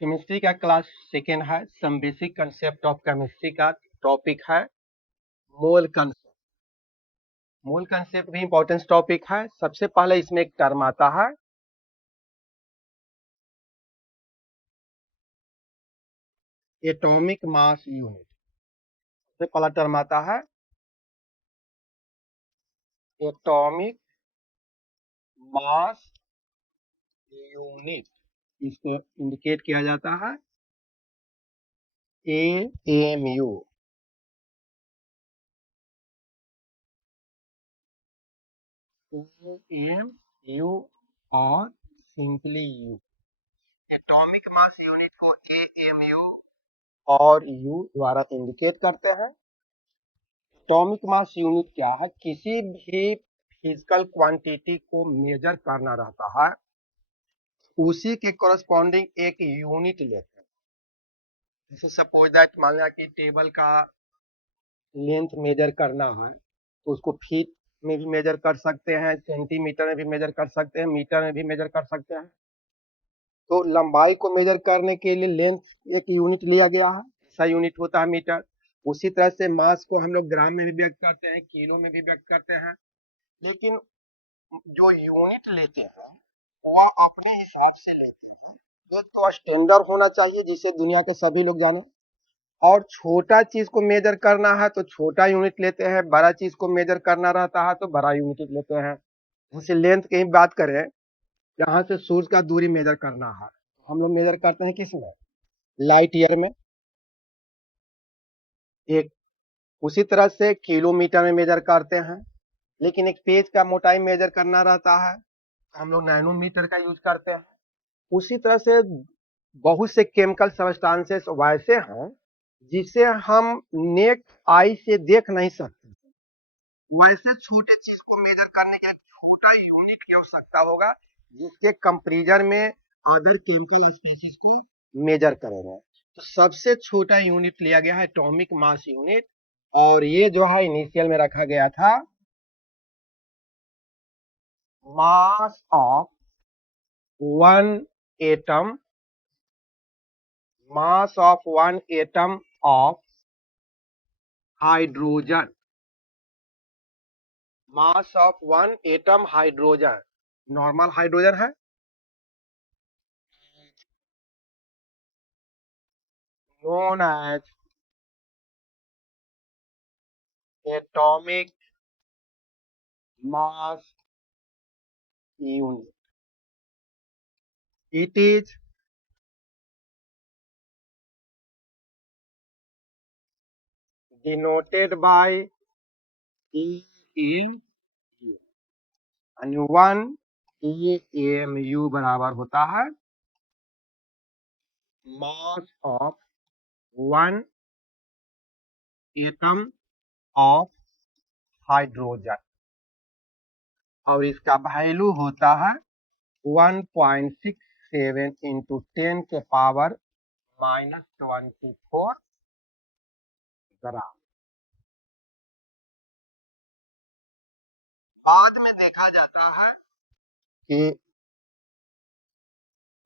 Chemistry का class second है। Some basic concept of chemistry का टॉपिक है मोल कंसेप्ट। मोल कंसेप्ट भी इंपॉर्टेंट टॉपिक है। सबसे पहले इसमें एक टर्म आता है एटॉमिक मास यूनिट। सबसे पहला टर्म आता है एटॉमिक मास यूनिट। इसको इंडिकेट किया जाता है AMU। AMU और simply U। Atomic mass unit को AMU और U द्वारा इंडिकेट करते हैं। एटॉमिक मास यूनिट क्या है? किसी भी फिजिकल क्वांटिटी को मेजर करना रहता है, उसी के कोरस्पॉन्डिंग एक यूनिट लेते हैं। जैसे सपोज दैट मान लिया कि टेबल का लेंथ मेजर करना है तो उसको फीट में भी मेजर कर सकते हैं, सेंटीमीटर में भी मेजर कर सकते हैं, मीटर में भी मेजर कर सकते हैं। तो लंबाई को मेजर करने के लिए लेंथ एक यूनिट लिया गया है, ऐसा यूनिट होता है मीटर। उसी तरह से मास को हम लोग ग्राम में भी व्यक्त करते हैं, किलो में भी व्यक्त करते हैं। लेकिन जो यूनिट लेते हैं वो अपने हिसाब से लेते हैं। एक तो स्टैंडर्ड होना चाहिए जिसे दुनिया के सभी लोग जाने, और छोटा चीज को मेजर करना है तो छोटा यूनिट लेते हैं, बड़ा चीज को मेजर करना रहता है तो बड़ा यूनिट लेते हैं। जैसे लेंथ की बात करें, यहाँ से सूर्य का दूरी मेजर करना है, हम लोग मेजर करते हैं किसमें? लाइट ईयर में। एक उसी तरह से किलोमीटर में मेजर करते हैं। लेकिन एक पेज का मोटाई मेजर करना रहता है, हम लोग नैनोमीटर का यूज करते हैं। उसी तरह से बहुत से केमिकल सब्सटेंसेस वैसे हैं जिसे हम नेक आई से देख नहीं सकते। वैसे छोटे चीज को मेजर करने के लिए छोटा यूनिट की आवश्यकता होगा, जिसके कंपैरिजन में अदर केमिकल स्पीशीज को मेजर करेंगे। तो सबसे छोटा यूनिट लिया गया है एटॉमिक मास यूनिट, और ये जो है इनिशियल में रखा गया था mass of one atom. Mass of one atom of hydrogen. Mass of one atom hydrogen, normal hydrogen है, known as atomic mass unit. It is denoted by AMU, and 1 AMU बराबर होता है mass of one atom of hydrogen, और इसका value होता है 1.67 into 10 के power -24 ग्राम। बाद में देखा जाता है कि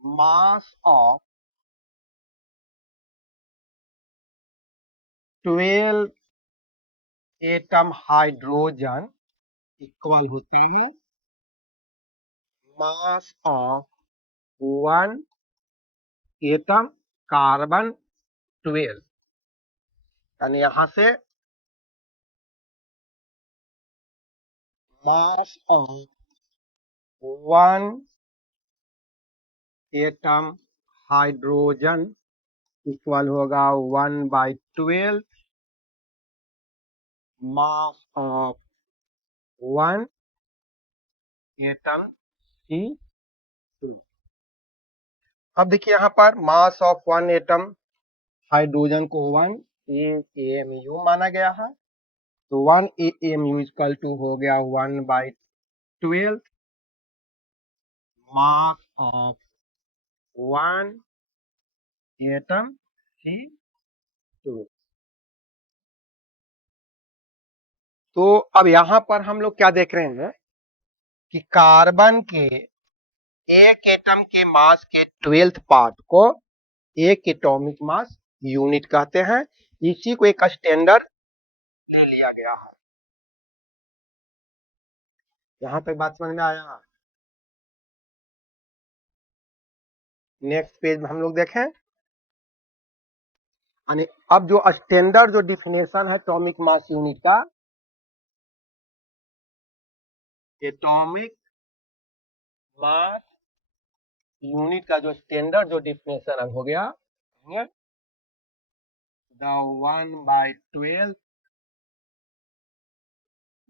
mass of 12 atom hydrogen equal होता है mass of one atom carbon 12। यानी यहां से mass of one atom hydrogen equal होगा 1/12 mass of one atom C2। अब देखिए यहाँ पर mass of one atom hydrogen को 1 AMU माना गया है, तो 1 AMU इक्वल टू हो गया 1/12 mass of one atom C2। तो अब यहां पर हम लोग क्या देख रहे हैं कि कार्बन के एक एटम के मास के 12th पार्ट को एक एटॉमिक मास यूनिट कहते हैं। इसी को एक स्टैंडर्ड ले लिया गया है। यहां तक बात समझ में आया। नेक्स्ट पेज में हम लोग देखें, यानी अब जो स्टैंडर्ड जो डिफिनेशन है एटॉमिक मास यूनिट का, एटॉमिक मास यूनिट का जो स्टैंडर्ड जो डिफिनेशन हो गया, the 1/12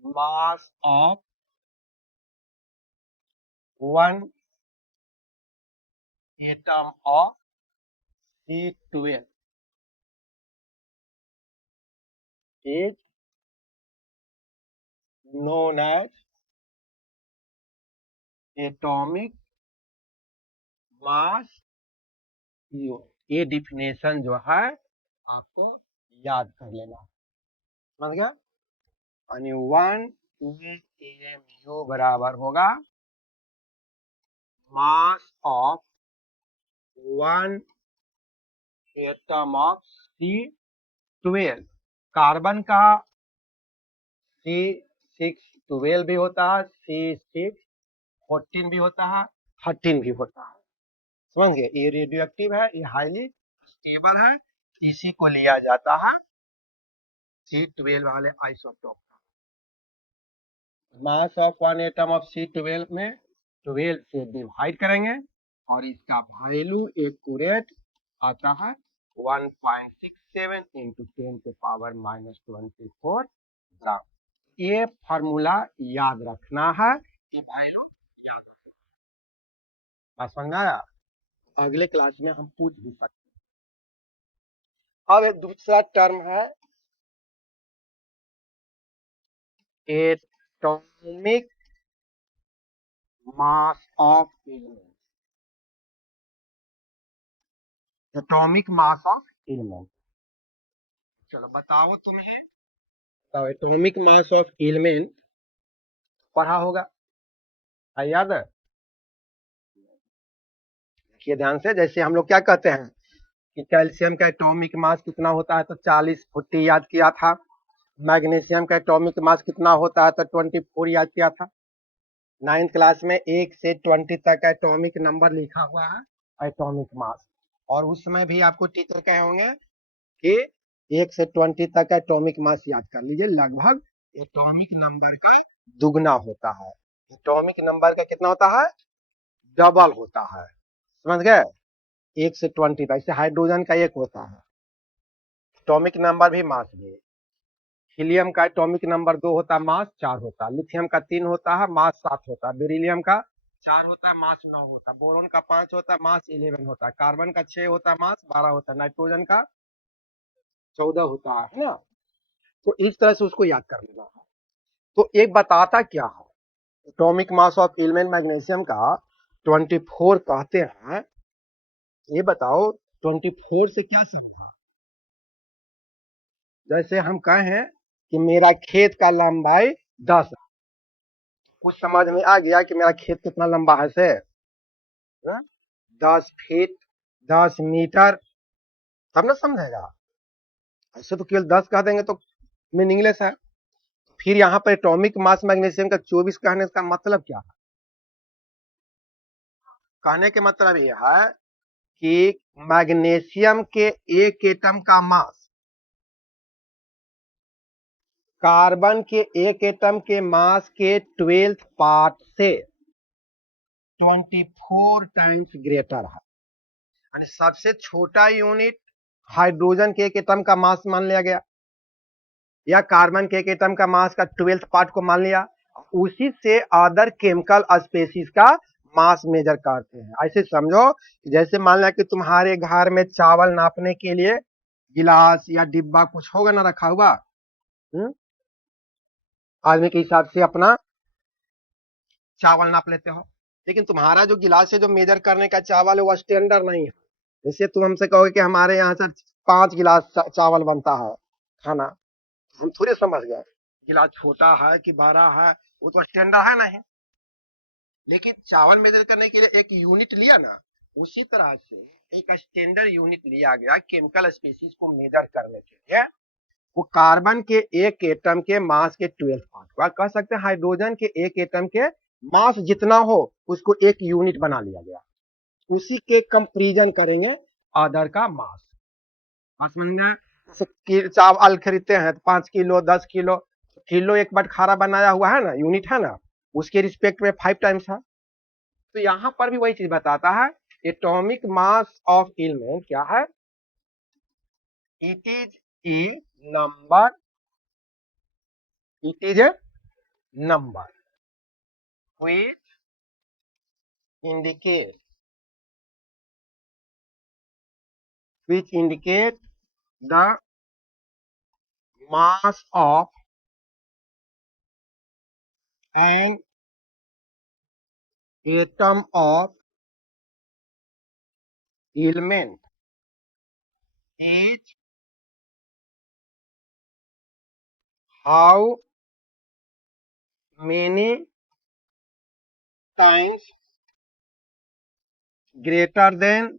mass of one atom of C12 is known as atomic mass unit। ये डिफिनेशन जो है आपको याद कर लेना, समझ गया। यानी 1 AMU बराबर होगा mass of one atom of C12। Carbon का C612 भी होता है, C614 भी होता है, 13 भी होता है, समझ गए। ये रेडियो एक्टिव है, ये हाईली स्टेबल है, इसी को लिया जाता है C12 वाले isotope. Mass of one atom of C12 में 12 से डिवाइड करेंगे और इसका वैल्यू एक्यूरेट आता है 1.67 इंटू 10⁻⁻24 ग्राम। ये फार्मूला याद रखना है, ये वैल्यू याद रखना। बात समझ में आया। अगले क्लास में हम पूछ भी सकते हैं। अब एक दूसरा टर्म है atomic mass of element. Atomic mass of element, चलो बताओ तुम्हें। तो एटॉमिक मास ऑफ एलिमेंट पढ़ा होगा, याद है। देखिए ध्यान से, जैसे हम लोग क्या कहते हैं कि कैल्शियम का एटॉमिक मास कितना होता है, तो 40 याद किया था। मैग्नीशियम का एटॉमिक मास कितना होता है, तो 24 याद किया था। 9th क्लास में 1 से 20 तक का एटॉमिक नंबर लिखा हुआ है, एटॉमिक मास। और उस समय भी आपको टीचर कहे होंगे कि 1 से 20 तक का एटॉमिक मास याद कर लीजिए, लगभग एटॉमिक नंबर का दुगना होता है। एटॉमिक नंबर का कितना होता है, डबल होता है, समझ गए। 1 से 20 तक, जैसे हाइड्रोजन का 1 होता है, एटॉमिक नंबर भी मास भी। हीलियम का एटॉमिक नंबर 2 होता है, मास 4 होता है। लिथियम का 3 होता है, मास 7 होता है। बेरिलियम का 4 होता है, मास 9 होता है। बोरोन का 5 होता है, मास 11 होता है। कार्बन का 6 होता है, मास 12 होता है। नाइट्रोजन का 14 होता है ना। तो इस तरह से उसको याद कर लेना है। तो एक बताता क्या है, atomic mass of element magnesium का 24 कहते हैं। ये बताओ 24 से क्या समझा। जैसे हम कहें कि मेरा खेत का लंबाई 10 है, कुछ समझ में आ गया कि मेरा खेत कितना लंबा है से 10 फीट 10 मीटर, तब ना समझेगा। ऐसे तो केवल 10 कह देंगे तो मीनिंगलेस है। फिर यहाँ पर एटॉमिक मास मैग्नीशियम का 24 कहने का मतलब क्या है। कहने के मतलब यह है कि मैग्नीशियम के एक एटम का मास कार्बन के एक एटम के मास के 12th पार्ट से 24 टाइम्स ग्रेटर है। यानी सबसे छोटा यूनिट हाइड्रोजन के एक एटम का मास मान लिया गया, या कार्बन के एक एटम का मास का 12th पार्ट को मान लिया, उसी से अदर केमिकल स्पेसीज का मास मेजर करते हैं। ऐसे समझो जैसे मान लिया कि तुम्हारे घर में चावल नापने के लिए गिलास या डिब्बा कुछ होगा ना रखा हुआ, आदमी के हिसाब से अपना चावल नाप लेते हो। लेकिन तुम्हारा जो गिलास है, जो मेजर करने का चावल है, वो स्टैंडर्ड नहीं है। जैसे तुम हमसे कहोगे कि हमारे यहाँ सर 5 गिलास चावल बनता है खाना, हम थोड़े समझ गए गिलास छोटा है कि बड़ा है, वो तो स्टैंडर्ड है नहीं। लेकिन चावल मेजर करने के लिए एक यूनिट लिया ना, उसी तरह से एक स्टैंडर्ड यूनिट लिया गया केमिकल स्पीशीज को मेजर करने के लिए। वो कार्बन के एक एटम के मास के 12 पार्ट, कह सकते हैं हाइड्रोजन के एक एटम के मास जितना हो उसको एक यूनिट बना लिया गया, उसी के कंपैरिजन करेंगे अदर का मास। समझ में? जैसे चावल खरीदते हैं तो 5 किलो 10 किलो, किलो एक बार खारा बनाया हुआ है ना, यूनिट है ना, उसके रिस्पेक्ट में 5 टाइम्स है। तो यहाँ पर भी वही चीज बताता है, एटॉमिक मास ऑफ एलिमेंट क्या है, it is a number, it is a number which indicate the mass of an atom of element is how many times greater than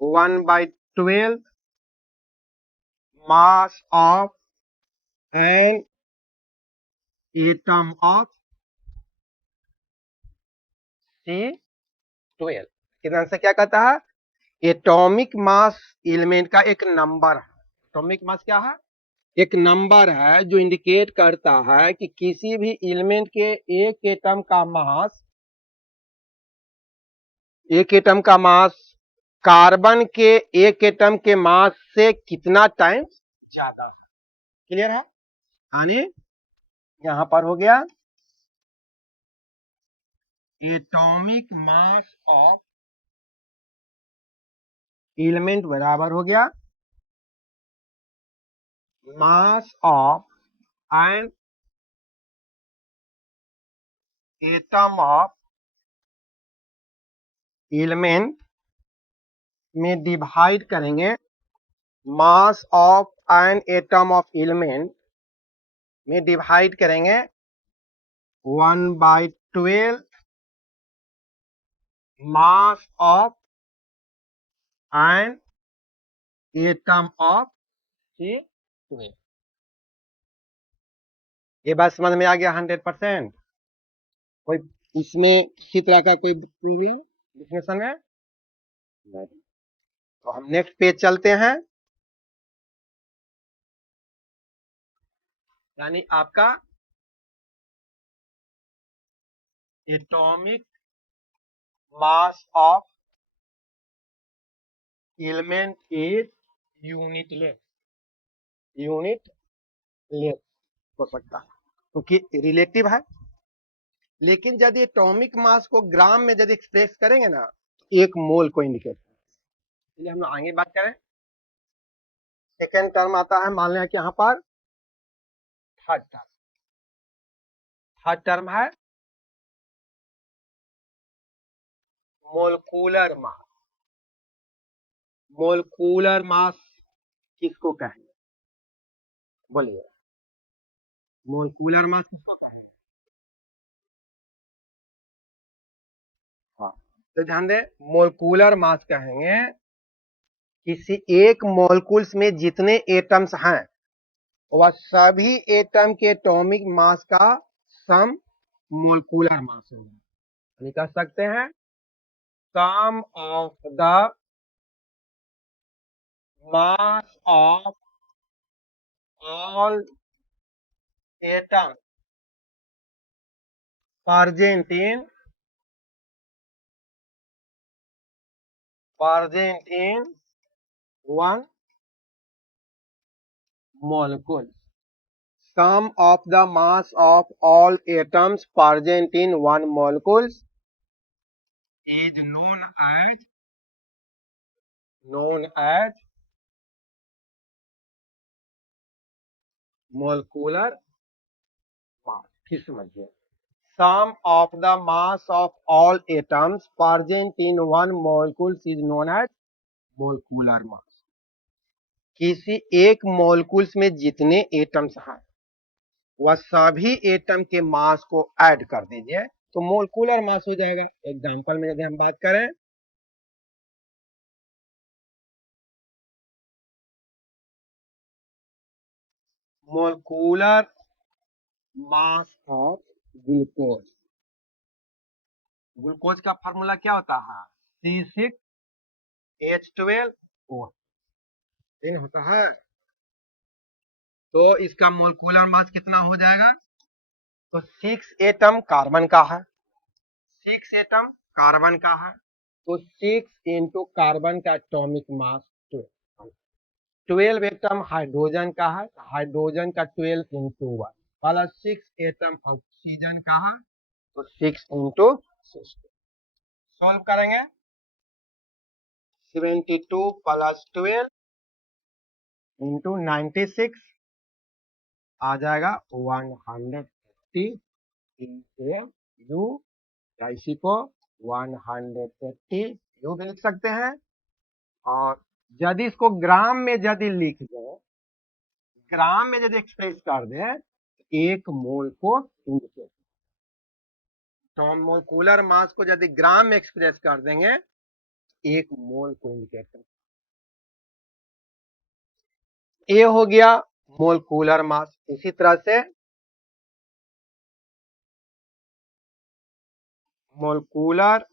1/12 mass of an atom of C12। किधर से क्या कहता है, atomic मास element का एक number है। Atomic मास क्या है, एक नंबर है जो इंडिकेट करता है कि किसी भी एलिमेंट के एक एटम का मास कार्बन के एक एटम के मास से कितना टाइम्स ज्यादा है। क्लियर है? यानी यहां पर हो गया एटॉमिक मास ऑफ एलिमेंट बराबर हो गया mass of an atom of element में डिवाइड करेंगे, mass of an atom of element में डिवाइड करेंगे 1/12 mass of an atom of C12। ये बात समझ में आ गया 100%? कोई इसमें किसी तरह का कोई प्रॉब्लम डिफिनेशन में नहीं? तो हम नेक्स्ट पेज चलते हैं। यानी आपका atomic mass of element is unitless हो सकता है क्योंकि रिलेटिव है, लेकिन यदि एटॉमिक मास को ग्राम में यदि एक्सप्रेस करेंगे ना तो एक मोल को इंडिकेट, इसलिए हम लोग आगे बात करें। सेकेंड टर्म आता है, मान लें कि यहाँ पर थर्ड टर्म है मोलकुलर मास। मोलकुलर मास किसको कहेंगे, बोलिए, मोलकुलर मास किसको कहेंगे? हाँ, तो ध्यान दें, मोलकुलर मास कहेंगे किसी एक मॉलिक्यूल्स में जितने एटम्स हैं वह सभी एटम के एटॉमिक मास का सम मोलकुलर मास होगा। कह सकते हैं sum of the mass of all atom present in one molecule. Sum of the mass of all atoms present in one molecule is known as molecular mass। फिर समझिए, sum of the mass of all atoms present in one molecule is known as molecular mass। किसी एक molecules में जितने atoms हैं वह सभी atom के मास को ऐड कर दीजिए तो मोलकुलर मास हो जाएगा। एग्जांपल में यदि हम बात करें, molecular mass of glucose, glucose का फार्मूला क्या होता है? C6H12O होता है। तो इसका मोलकुलर मास कितना हो जाएगा? तो 6 एटम कार्बन का है, 6 एटम कार्बन का है, तो 6 इंटू कार्बन का एटॉमिक मास 12, 12 एटम हाइड्रोजन का है, हाइड्रोजन का 12 इंटू 1 प्लस 6 एटम ऑक्सीजन का है, तो 6 इंटू 6 सॉल्व करेंगे। 72 प्लस 12 इंटू 96 आ जाएगा 180 यू, या इसी को 180 यू भी लिख सकते हैं। और यदि इसको ग्राम में यदि लिख दे, ग्राम में यदि एक्सप्रेस कर दे, एक मोल को इंडिकेट, तो हम मोलकुलर मास को यदि ग्राम में एक्सप्रेस कर देंगे, एक मोल को इंडिकेट करें। ये हो गया मोलकुलर मास। इसी तरह से molecular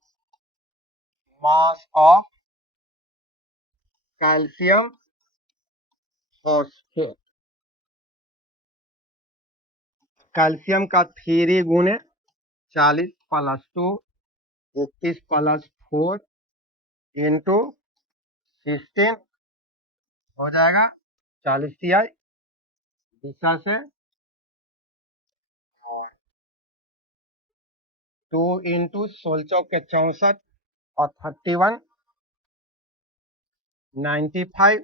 mass of calcium phosphate, calcium का 3 गुने 40 प्लस 2 31 प्लस 4 इंटू 16 हो जाएगा 40 टीआई। दूसरा से 2 इंटू 16 चौके 64 और 31 95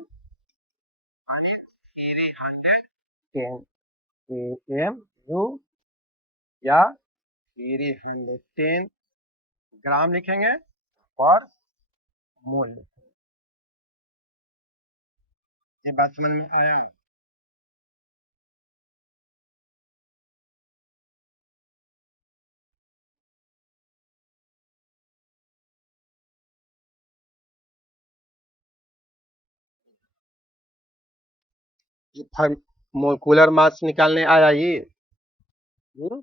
यानी 310 AMU या 310 ग्राम लिखेंगे पर मोल लिखेंगे। ये बात समझ में आया? ये मोलकुलर मास निकालने आया ये। हम्म?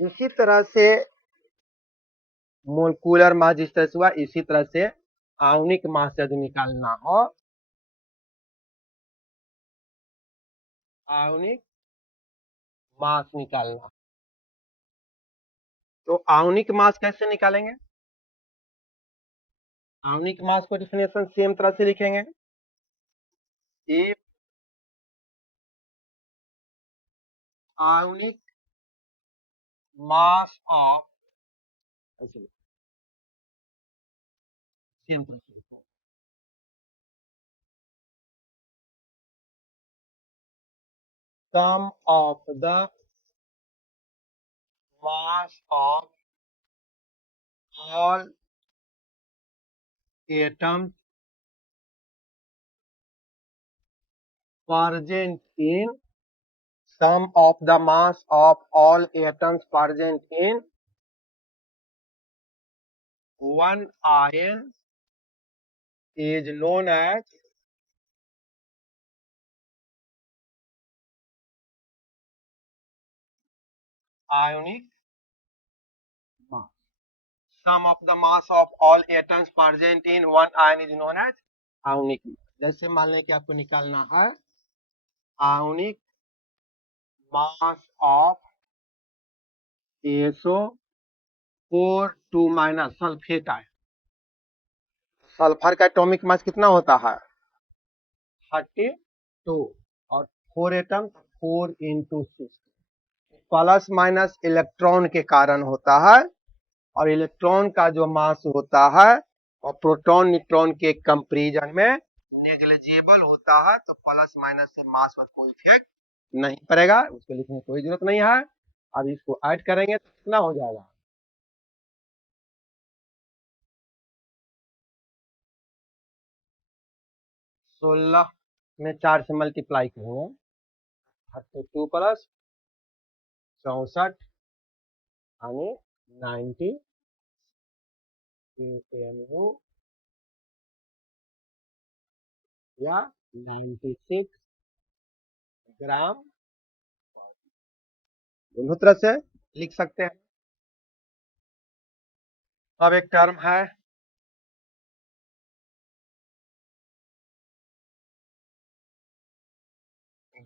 इसी तरह से मोलकुलर मास जिस तरह से हुआ, इसी तरह से आणविक मास यदि निकालना हो, आणविक मास निकालना, तो आणविक मास कैसे निकालेंगे? आणविक मास को डिफिनेशन सेम तरह से लिखेंगे। if ionic mass of, same तरह से sum of the mass of all atoms present in, sum of the mass of all atoms present in one ion is known as ionic mass. Sum of the mass of all atoms present in one ion is known as ionic mass. जैसे मान लें कि आपको निकालना है ionic mass of SO4 2 minus sulphate ion, sulphur का atomic mass कितना होता है? 32 और 4 atom 4 into 6, plus minus electron के कारण होता है, और इलेक्ट्रॉन का जो मास होता है और प्रोटॉन न्यूट्रॉन के कंपैरिजन में नेग्लिजिबल होता है, तो प्लस माइनस से मास पर कोई इफेक्ट नहीं पड़ेगा, उसको लिखने की कोई जरूरत नहीं है। अब इसको ऐड करेंगे तो कितना हो जाएगा? 16 में 4 से मल्टीप्लाई करेंगे 32 प्लस 64 यानी 90 AMU या 96 ग्राम दोनों तरह से लिख सकते हैं। अब एक टर्म है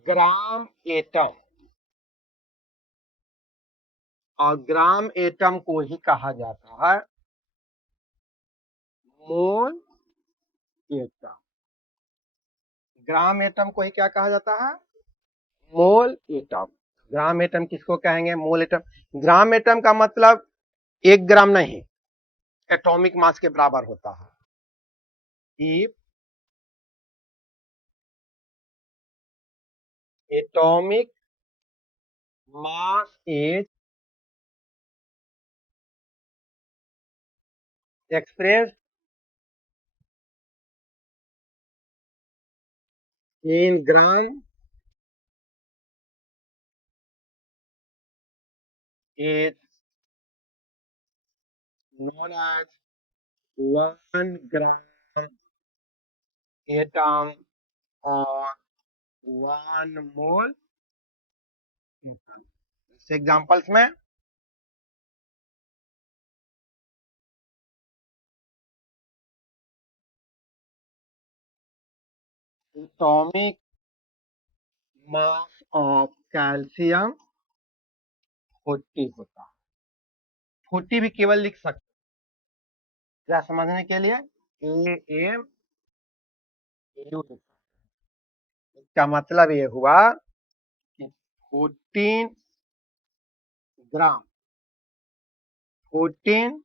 ग्राम एटम, और ग्राम एटम को ही कहा जाता है मोल एटम। ग्राम एटम को ही क्या कहा जाता है? मोल एटम। ग्राम एटम किसको कहेंगे? मोल एटम। ग्राम एटम का मतलब 1 ग्राम नहीं, एटॉमिक मास के बराबर होता है। If atomic mass is expressed in gram is known as 1 gram atom or 1 mole atom। इस एग्जांपल्स में एटॉमिक मास ऑफ कैल्शियम 40 होता है। 40 भी केवल लिख सकते हैं, क्या समझने के लिए AMU। इसका मतलब ये हुआ कि 14 ग्राम 14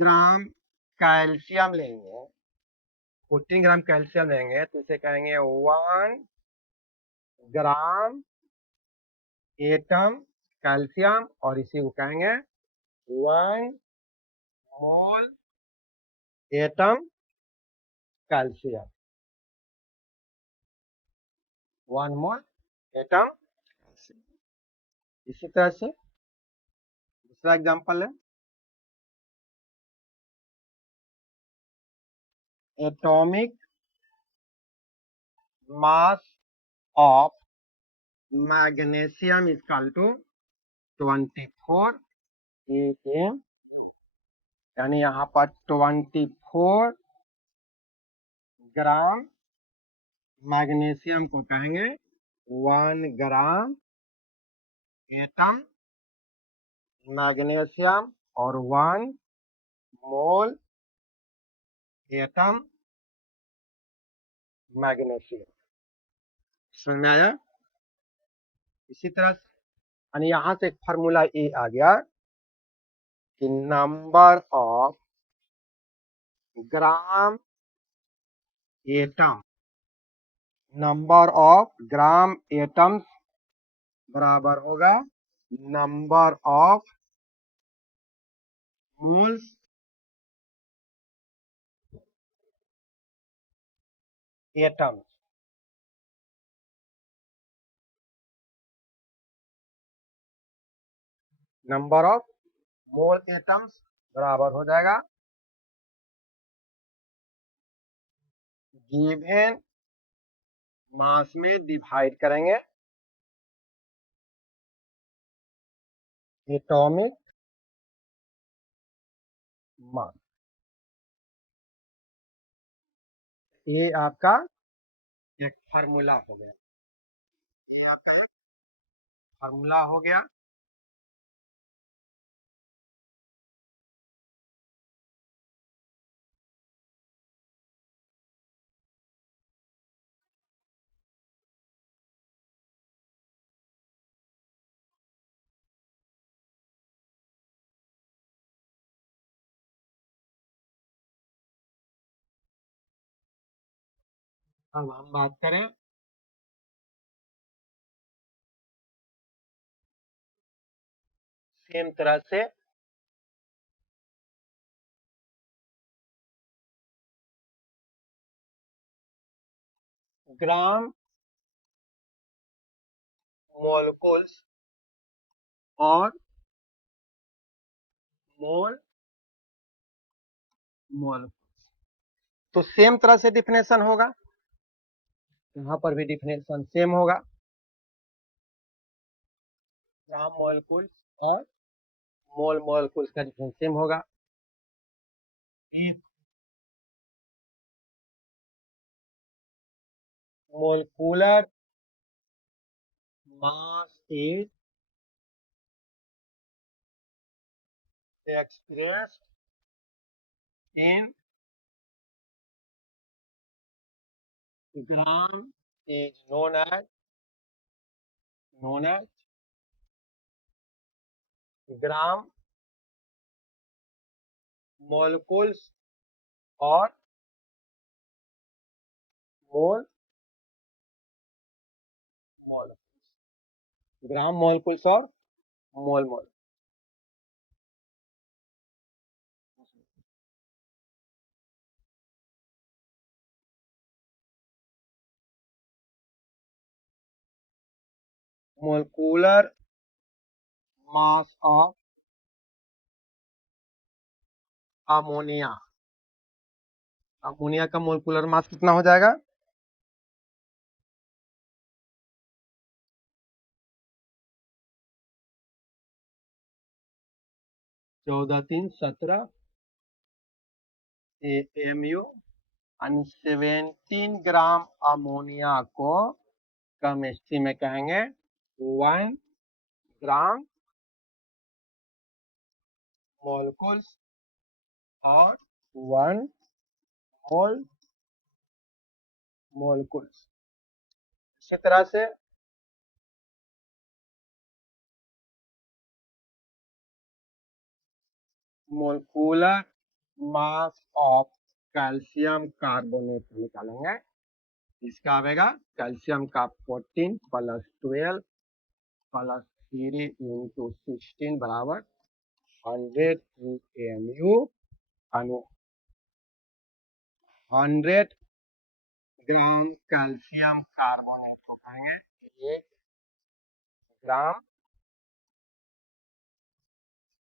ग्राम कैल्शियम लेंगे, 14 ग्राम कैल्शियम लेंगे तो इसे कहेंगे 1 ग्राम एटम कैल्शियम, और इसी को कहेंगे 1 mole atom calcium. 1 mole atom calcium. इसी तरह से दूसरा एग्जांपल है atomic mass of magnesium is equal to 24 AM, यानी यहाँ पर 24 ग्राम मैग्नीशियम को कहेंगे 1 ग्राम एटम मैग्नीशियम और 1 मोल एटम मैग्नीशियम। समझ में आया? इसी तरह यानी यहां से एक फार्मूला ए आ गया कि number of gram atom, number of gram atoms बराबर होगा number of moles atoms. Number of mole atoms बराबर हो जाएगा गिवन मास में डिवाइड करेंगे एटॉमिक मास। ये आपका एक फार्मूला हो गया, ये आपका फार्मूला हो गया। अब हम बात करें सेम तरह से ग्राम मोलकुल्स और मोल मोल। तो सेम तरह से डिफिनेशन होगा, यहाँ पर भी डिफिनेशन सेम होगा। ग्राम मोलकुल्स और मोल मोलकुल्स का डिफरेंस सेम होगा। Molecular mass is expressed in gram is known as gram molecules और मोल मोल। ग्राम मोलकुल्स और mole mole. Molecular mass of ammonia, ammonia का मोलकुलर मास कितना हो जाएगा? 14 3 17 AMU यानी 17 ग्राम अमोनिया को केमिस्ट्री में कहेंगे 1 ग्राम मोलकुल्स और 1 मोल मोलकुल्स। इसी तरह से molecular mass of calcium carbonate निकालेंगे। इसका आएगा कैल्शियम का 14 + 12 + 3 × 16 बराबर 100 AMU अनु 100 ग्राम कैल्शियम कार्बोनेट को कहेंगे 1 ग्राम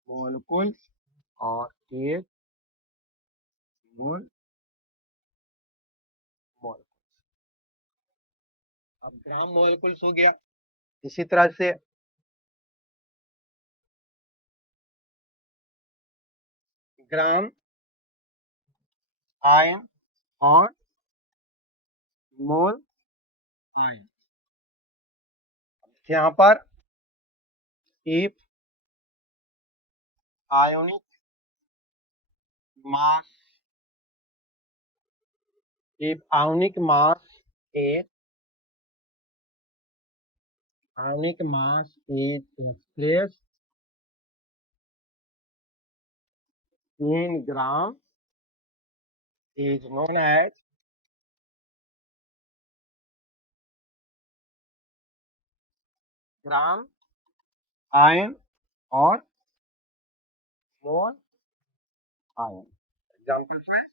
मोलकुल और 1 मोल मोल। अब ग्राम मोलकुल्स हो गया। इसी तरह से ग्राम आयन और मोल आयन। यहाँ पर if ionic mass if ionic mass is expressed in gram is known as gram ion और मोल आयन। एग्जाम्पल्स में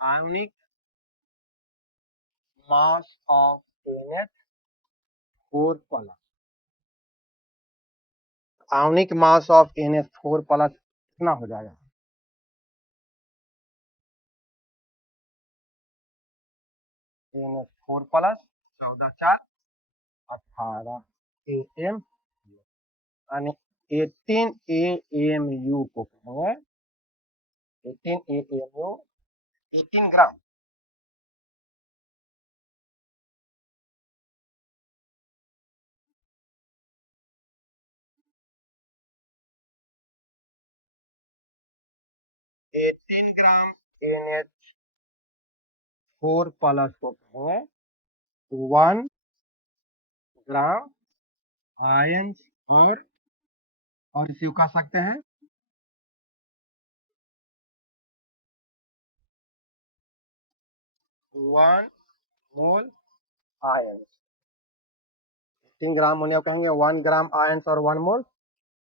ionic mass of NH4+, ionic mass of NH4+ कितना हो जाएगा? NH4+ 14 4 18 AM यानी 18 AMU को कहेंगे 18 AMU 18 ग्राम। 18 ग्राम NH4+ को कहेंगे 1 ग्राम आयन और इसे कह सकते हैं 1 मोल आयन। 3 ग्राम अमोनिया कहेंगे 1 ग्राम आयन और 1 मोल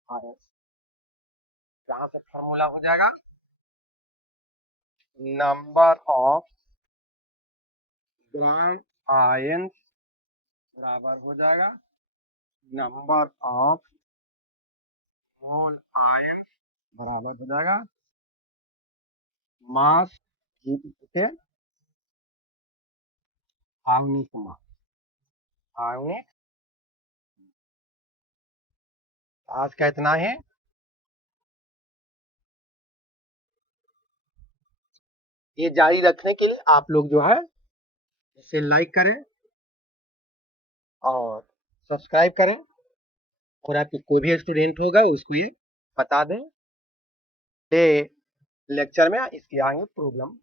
आयन। यहाँ से फॉर्मूला हो जाएगा नंबर ऑफ ग्राम आयंस बराबर हो जाएगा नंबर ऑफ मोल आयंस बराबर हो जाएगा मास के आणविक मास। आणविक आज का इतना है। ये जारी रखने के लिए आप लोग जो है इसे लाइक करें और सब्सक्राइब करें और आपके कोई भी स्टूडेंट होगा उसको ये बता दें। ये लेक्चर में इसके आगे प्रॉब्लम